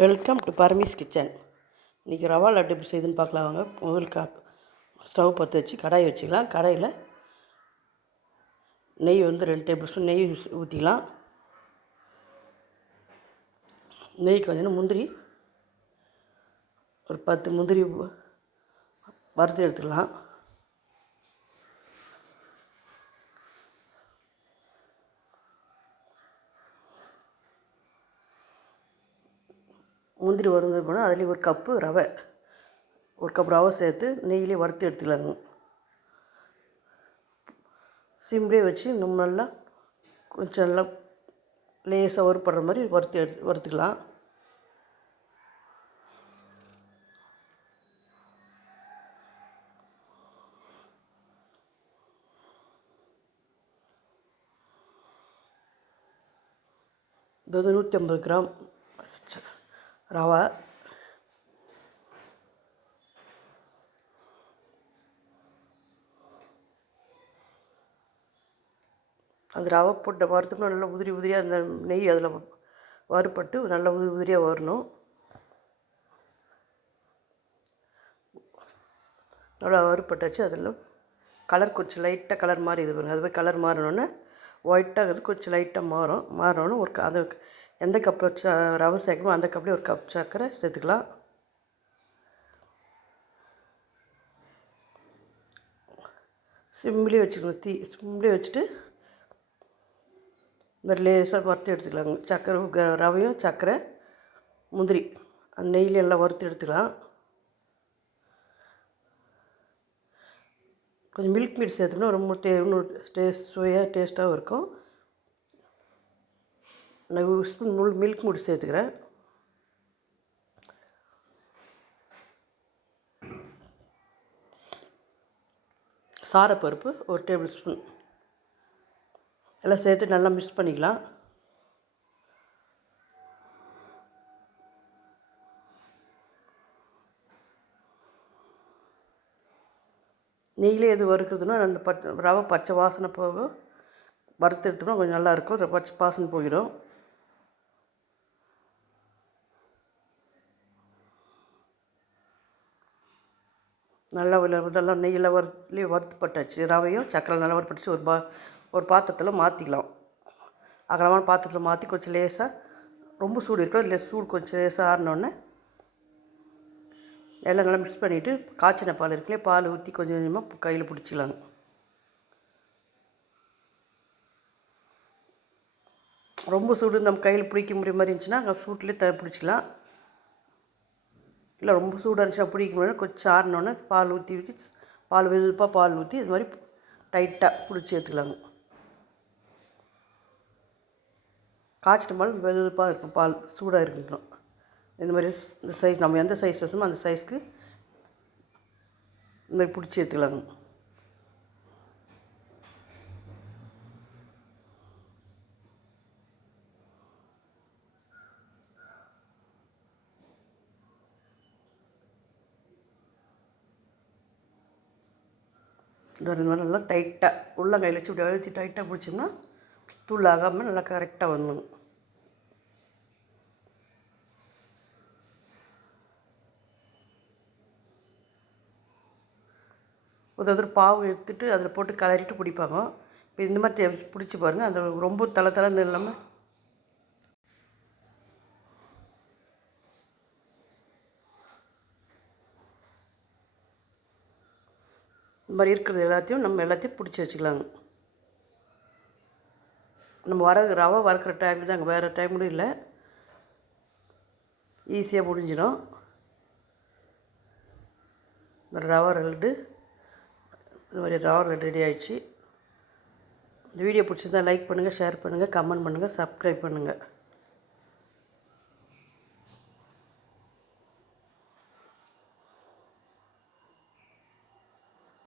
Welcome to பரமீஸ் kitchen. இன்றைக்கி ரவா லட்டு எப்படி பார்க்கலாம் வாங்க. முதல் கா ஸ்டவ் பற்ற வச்சு கடாய் வச்சுக்கலாம். கடாயில் நெய் வந்து ரெண்டு டேபிள் ஸ்பூன் நெய் ஊற்றிக்கலாம் நெய்க்கு வந்து முந்திரி ஒரு பத்து முந்திரி வறுத்து எடுத்துக்கலாம். முந்திரி வறுந்து போனால் அதுலேயும் ஒரு கப்பு ரவை ஒரு கப் ரவை சேர்த்து நெய்யிலே வறுத்து எடுத்துக்கலாங்க. சிம்லேயே வச்சு நம்ம நல்லா கொஞ்சம் நல்லா லேசாக வறுப்படுற மாதிரி வறுத்து எடுத்து வறுத்துக்கலாம். இது வந்து நூற்றி ஐம்பது கிராம். ரவை. அந்த ரவை போட்ட வறுத்தோம்னா நல்லா உதிரி உதிரியாக அந்த நெய் அதில் வறுபட்டு நல்லா உதிரி உதிரியாக வரணும். நல்லா வறுபட்டாச்சு அதில் கலர் கொஞ்சம் லைட்டாக கலர் மாறி இது பாருங்க அது மாதிரி கலர் மாறினோன்னே ஒயிட்டாக இது கொஞ்சம் லைட்டாக மாறும். மாறினோன்னு ஒரு அந்த எந்த கப்பில் ச ரவை சேர்க்கணுமோ அந்த கப்லேயே ஒரு கப் சர்க்கரை சேர்த்துக்கலாம். சிம்லேயே வச்சுக்கணும் தீ சிம்லேயே வச்சுட்டு இந்த லேசாக வறுத்து எடுத்துக்கலாங்க. சர்க்கரை ரவையும் சர்க்கரை முந்திரி அந்த நெய்யில் எல்லாம் வறுத்து எடுத்துக்கலாம். கொஞ்சம் மில்க் மீட் சேர்த்தோம்னா ரொம்ப டே இன்னும் டேஸ்ட் சுவையாக டேஸ்ட்டாகவும் இருக்கும். நான் ஒரு ஸ்பூன் முள் மில்க் மூடி சேர்த்துக்கிறேன். சாரப்பருப்பு ஒரு டேபிள் ஸ்பூன். எல்லாம் சேர்த்து நல்லா மிக்ஸ் பண்ணிக்கலாம். நெய்யிலே எது வறுக்கிறதுனா அந்த பச்சை ரவை பச்சை வாசனை போக வறுத்து எடுத்தோம்னா கொஞ்சம் நல்லாயிருக்கும் பச்சை வாசனை போயிடும். நல்லா இதெல்லாம் நெய்யில் வறுத்து வறுத்துப்பட்டாச்சு ரவையும் சக்கரை நல்லா வறுப்பட்டுச்சு ஒரு பா ஒரு பாத்திரத்தில் மாற்றிக்கலாம் அகலமான பாத்திரத்தில் மாற்றி கொஞ்சம் லேசாக ரொம்ப சூடு இருக்கோ இல்லை சூடு கொஞ்சம் லேசாக ஆறினோடனே எல்லாம் நல்லா மிக்ஸ் பண்ணிவிட்டு காய்ச்சின பால் இருக்குல்லையே பால் ஊற்றி கொஞ்சம் கொஞ்சமாக கையில் பிடிச்சிக்கலாங்க ரொம்ப சூடு நம்ம கையில் பிடிக்க முடிய மாதிரி இருந்துச்சுன்னா அங்கே சூட்லேயே த பிடிச்சிக்கலாம். இல்லை ரொம்ப சூடாக இருந்துச்சுன்னா பிடிக்க கொஞ்சம் சாறினோன்னே பால் ஊற்றி ஊற்றி பால் வெளுப்பாக பால் ஊற்றி இது மாதிரி டைட்டாக பிடிச்சி எடுத்துக்கலாங்க. காய்ச்சின பால் வெளுப்பாக இருக்கும் பால் சூடாக இருக்கணும் இந்த மாதிரி இந்த சைஸ் நம்ம எந்த சைஸ் வச்சோமோ அந்த சைஸ்க்கு இந்த மாதிரி பிடிச்சி எடுத்துக்கலாங்க. ரெண்டு மாதிரி நல்லா டைட்டாக உள்ளங்கையில் வச்சு இப்படி அழுத்தி டைட்டாக பிடிச்சோம்னா தூள் ஆகாமல் நல்லா கரெக்டாக வந்துடும் ஒரு பாவு எடுத்துட்டு அதில் போட்டு கலரிட்டு பிடிப்பாங்க இப்போ இந்த மாதிரி பிடிச்சி பாருங்கள் அந்த ரொம்ப தலை தலைன்னு இல்லாமல் இந்த மாதிரி இருக்கிறது எல்லாத்தையும் நம்ம எல்லாத்தையும் பிடிச்சி வச்சுக்கலாங்க. நம்ம வர ரவை வறுக்கிற டைம் தாங்க வேறு டைம் கூட இல்லை. ஈஸியாக முடிஞ்சிடும். இந்த ரவை ரெண்டு இந்த மாதிரி ரவை ரெண்டு ரெடி ஆகிடுச்சு இந்த வீடியோ பிடிச்சிருந்தா லைக் பண்ணுங்கள் ஷேர் பண்ணுங்கள் கமெண்ட் பண்ணுங்கள் சப்ஸ்கிரைப் பண்ணுங்கள்